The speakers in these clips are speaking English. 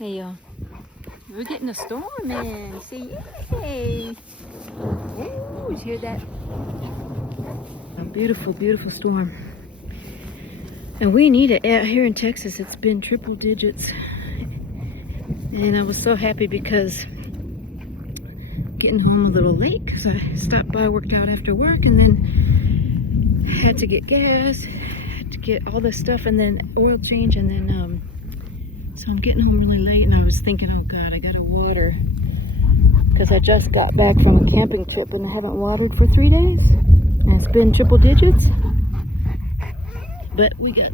Hey y'all, we're getting a storm in. See, yay! Ooh, did you hear that? A beautiful, beautiful storm. And we need it out here in Texas. It's been triple digits. And I was so happy because getting home a little late because I stopped by, worked out after work, and then had to get gas, had to get all this stuff, and then oil change, and then so I'm getting home really late, and I was thinking, oh God, I gotta water because I just got back from a camping trip and I haven't watered for 3 days, and it's been triple digits. But we got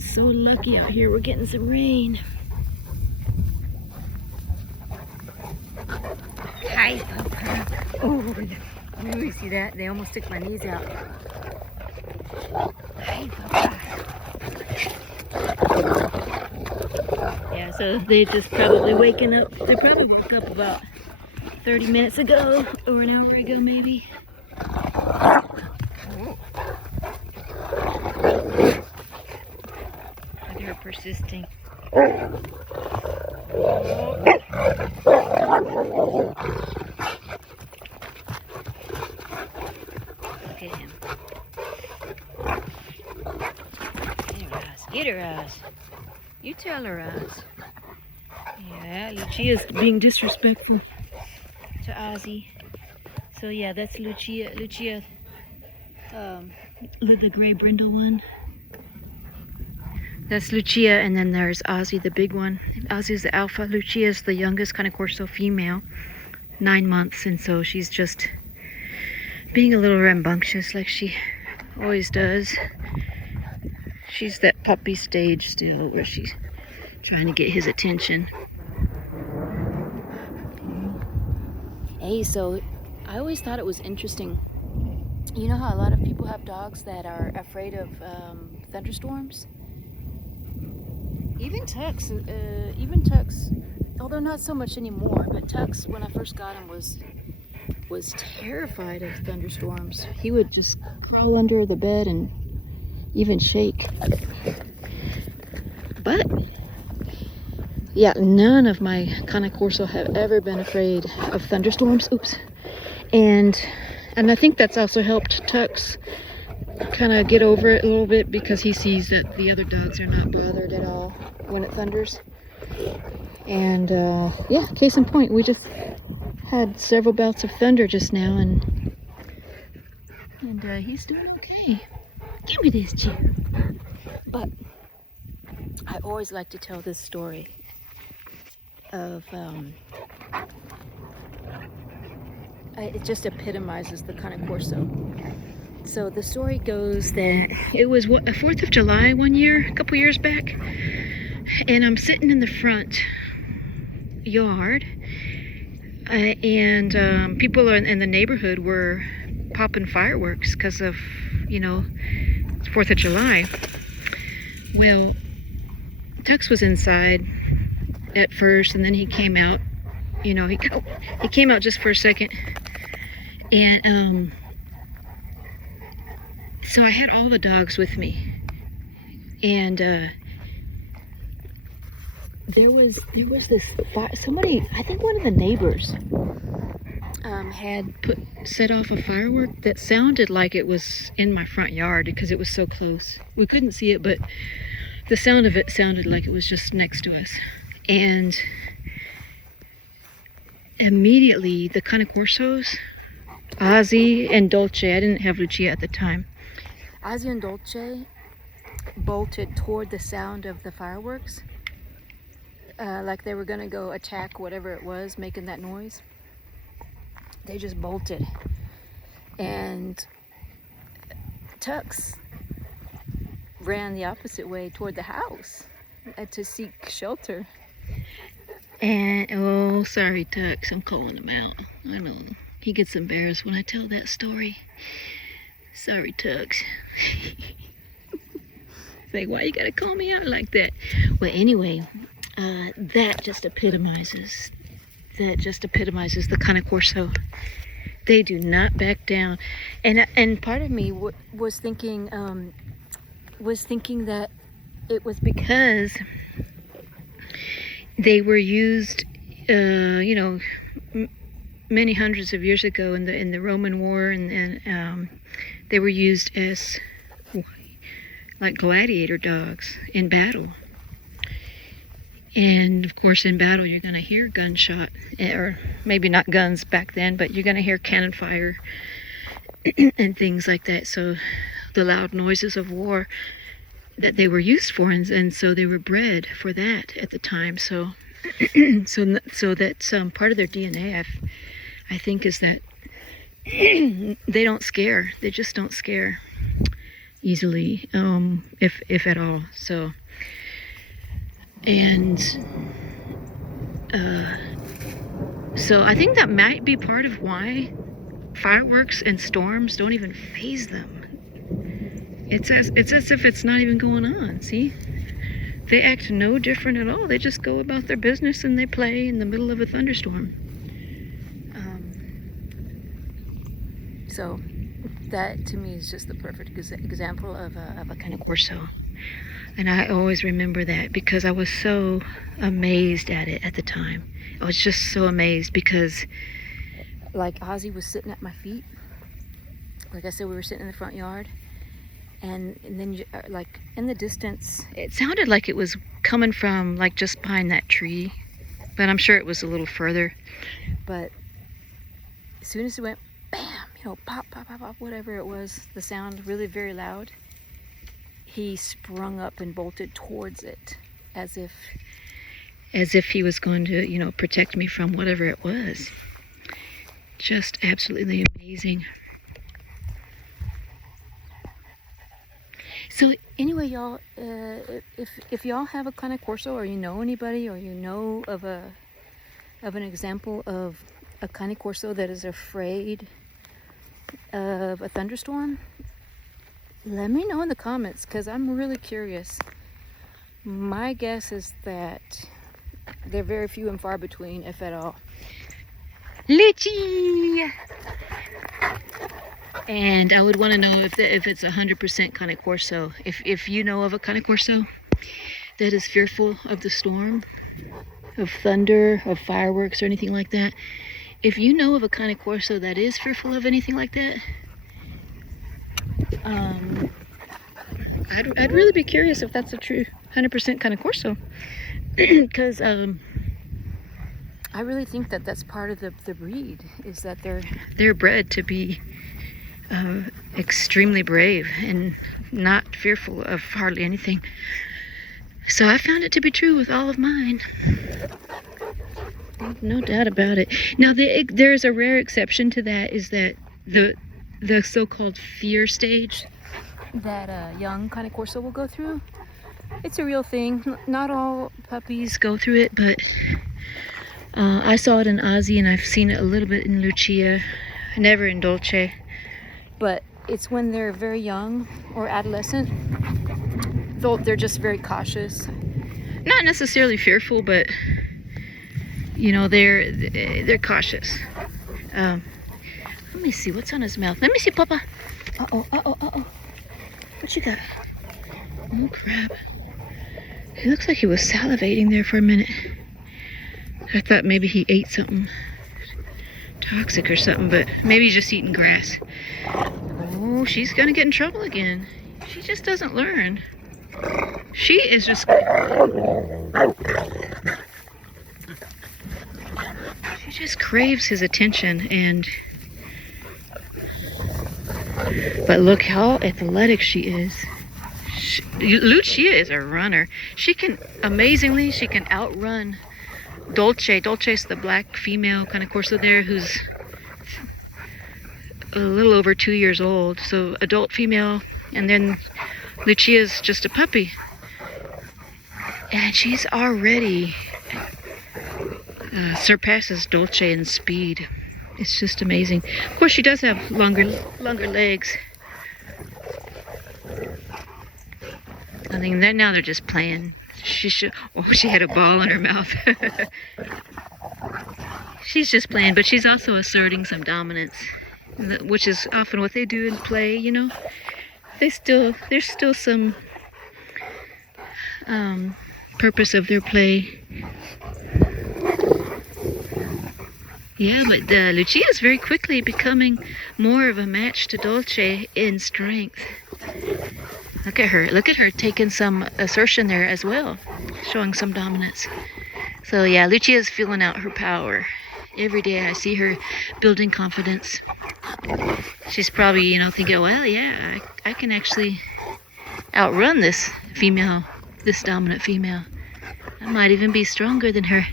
so lucky out here. We're getting some rain. Hi, Papa. Oh, you see that? They almost took my knees out. Hi, Papa. Yeah, so they just probably waking up. They probably woke up about 30 minutes ago or an hour ago, maybe. Look at her persisting. Look at him. Get her eyes. You tell her eyes. Yeah, Lucia's being disrespectful to Ozzy. So yeah, that's Lucia. Lucia, the gray brindle one. That's Lucia, and then there's Ozzy, the big one. Ozzy's the alpha. Lucia's the youngest, kind of CORSO female, 9 months, and so she's just being a little rambunctious like she always does. She's that puppy stage still where she's trying to get his attention. Hey, so I always thought it was interesting. You know how a lot of people have dogs that are afraid of thunderstorms? Even Tux, although not so much anymore, but Tux, when I first got him, was terrified of thunderstorms. He would just crawl under the bed and even shake. But yeah, none of my kind of CORSO have ever been afraid of thunderstorms. Oops. And I think that's also helped Tux kind of get over it a little bit because he sees that the other dogs are not bothered at all when it thunders. And yeah, case in point, we just had several bouts of thunder just now, and he's doing okay. Give me this chair. But I always like to tell this story of it just epitomizes the kind of CORSO. So the story goes that it was a 4th of July one year, a couple years back, and I'm sitting in the front yard, and people in the neighborhood were popping fireworks because of, you know, 4th of July. Well, Tux was inside at first, and then he came out. You know, he came out just for a second, and so I had all the dogs with me, and there was this fire. Somebody, I think one of the neighbors, had set off a firework that sounded like it was in my front yard because it was so close. We couldn't see it, but the sound of it sounded like it was just next to us. And immediately the kind of CORSOs, Ozzy and Dolce, I didn't have Lucia at the time, Ozzy and Dolce bolted toward the sound of the fireworks, like they were gonna go attack whatever it was making that noise. They just bolted, and Tux ran the opposite way toward the house to seek shelter. And oh, sorry, Tux, I'm calling him out. I know he gets embarrassed when I tell that story. Sorry, Tux. Like, why you gotta call me out like that? Well, anyway, that just epitomizes the kind of CORSO. They do not back down. And part of me was thinking that it was because they were used, you know, many hundreds of years ago in the Roman War, and they were used as like gladiator dogs in battle. And of course, in battle, you're going to hear gunshot, or maybe not guns back then, but you're going to hear cannon fire and things like that. So the loud noises of war that they were used for, and so they were bred for that at the time. So so that's part of their DNA. I think is that they don't scare. They just don't scare easily, if at all. So. And so I think that might be part of why fireworks and storms don't even faze them. It's as if it's not even going on. See, they act no different at all. They just go about their business and they play in the middle of a thunderstorm. So that to me is just the perfect example of a kind of CORSO. And I always remember that because I was so amazed at it at the time. I was just so amazed because, like, Ozzy was sitting at my feet. Like I said, we were sitting in the front yard. And then, like, in the distance, it sounded like it was coming from, like, just behind that tree. But I'm sure it was a little further. But as soon as it went, bam, you know, pop, pop, pop, pop, whatever it was, the sound really very loud. He sprung up and bolted towards it as if he was going to, you know, protect me from whatever it was. Just absolutely amazing. So anyway, y'all, if y'all have a kind of CORSO, or you know anybody, or you know of an example of a kind of CORSO that is afraid of a thunderstorm, let me know in the comments, because I'm really curious. My guess is that they're very few and far between, if at all. Litchi! And I would want to know if it's 100% kind of CORSO. If you know of a kind of CORSO that is fearful of the storm, of thunder, of fireworks, or anything like that. If you know of a kind of CORSO that is fearful of anything like that, I'd really be curious if that's a true 100% kind of CORSO, because I really think that that's part of the breed, is that they're bred to be extremely brave and not fearful of hardly anything. So I found it to be true with all of mine. No doubt about it. Now there's a rare exception to that, is that the so-called fear stage that a young kind of CORSO will go through. It's a real thing. Not all puppies go through it, but I saw it in Ozzy, and I've seen it a little bit in Lucia, never in Dolce. But it's when they're very young or adolescent. They're just very cautious. Not necessarily fearful, but you know, they're cautious. Let me see what's on his mouth. Let me see, Papa. Uh-oh. What you got? Oh, crap. It looks like he was salivating there for a minute. I thought maybe he ate something toxic or something, but maybe he's just eating grass. Oh, she's gonna get in trouble again. She just doesn't learn. She is just... She just craves his attention, and... But look how athletic she is. Lucia is a runner. She can outrun Dolce. Dolce's the black female kind of CORSO there, who's a little over 2 years old. So adult female, and then Lucia's just a puppy. And she's already surpasses Dolce in speed. It's just amazing. Of course, she does have longer legs. I think that now they're just playing. She had a ball in her mouth. She's just playing, but she's also asserting some dominance, which is often what they do in play. You know, there's still some purpose of their play Yeah, but Lucia is very quickly becoming more of a match to Dolce in strength. Look at her. Look at her taking some assertion there as well, showing some dominance. So yeah, Lucia's feeling out her power. Every day I see her building confidence. She's probably, you know, thinking, well, yeah, I can actually outrun this female, this dominant female. I might even be stronger than her.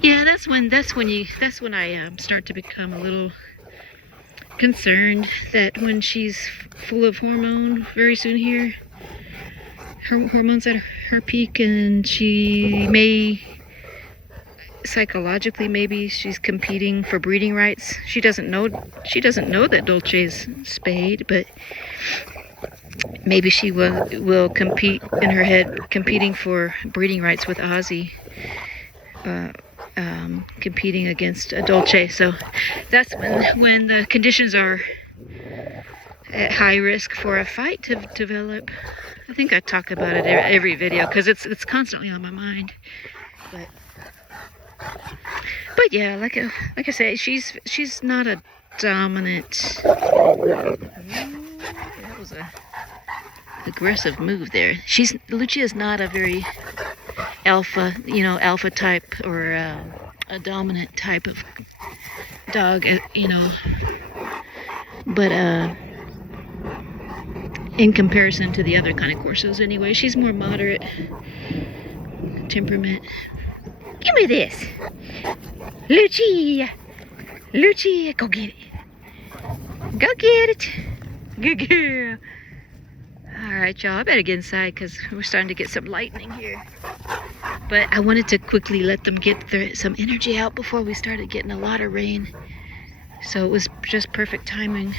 Yeah, that's when I start to become a little concerned that when she's full of hormone very soon here, her hormones at her peak, and she may psychologically maybe she's competing for breeding rights. She doesn't know that Dolce's spayed, but maybe she will compete in her head, competing for breeding rights with Ozzy, competing against Dolce. So that's when the conditions are at high risk for a fight to develop. I think I talk about it every video because it's constantly on my mind. But yeah, like I say, she's not a dominant. That was a aggressive move there. Lucia's not a very alpha, you know, alpha type or a dominant type of dog, you know. But in comparison to the other kind of Corsos, anyway, she's more moderate temperament. Give me this, Lucia. Lucia, go get it. Go get it. Good girl. All right, y'all, I better get inside because we're starting to get some lightning here. But I wanted to quickly let them get some energy out before we started getting a lot of rain. So it was just perfect timing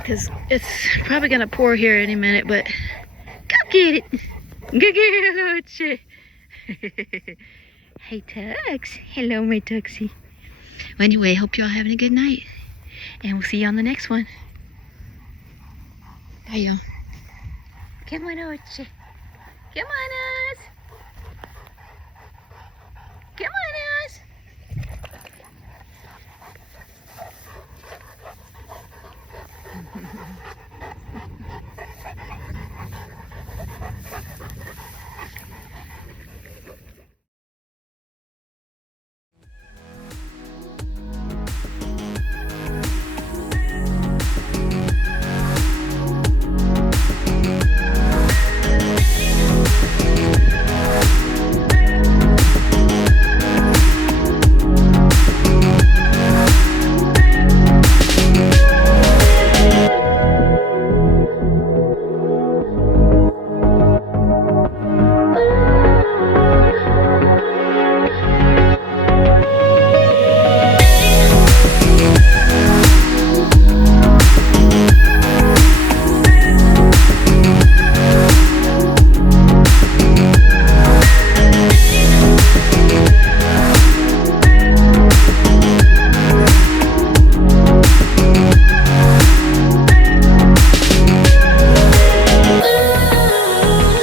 because it's probably going to pour here any minute, but go get it. Go get it. Hey, Tux. Hello, my Tuxie. Well, anyway, hope y'all having a good night. And we'll see you on the next one. Bye, y'all. Come on, Ochi. Come on, us.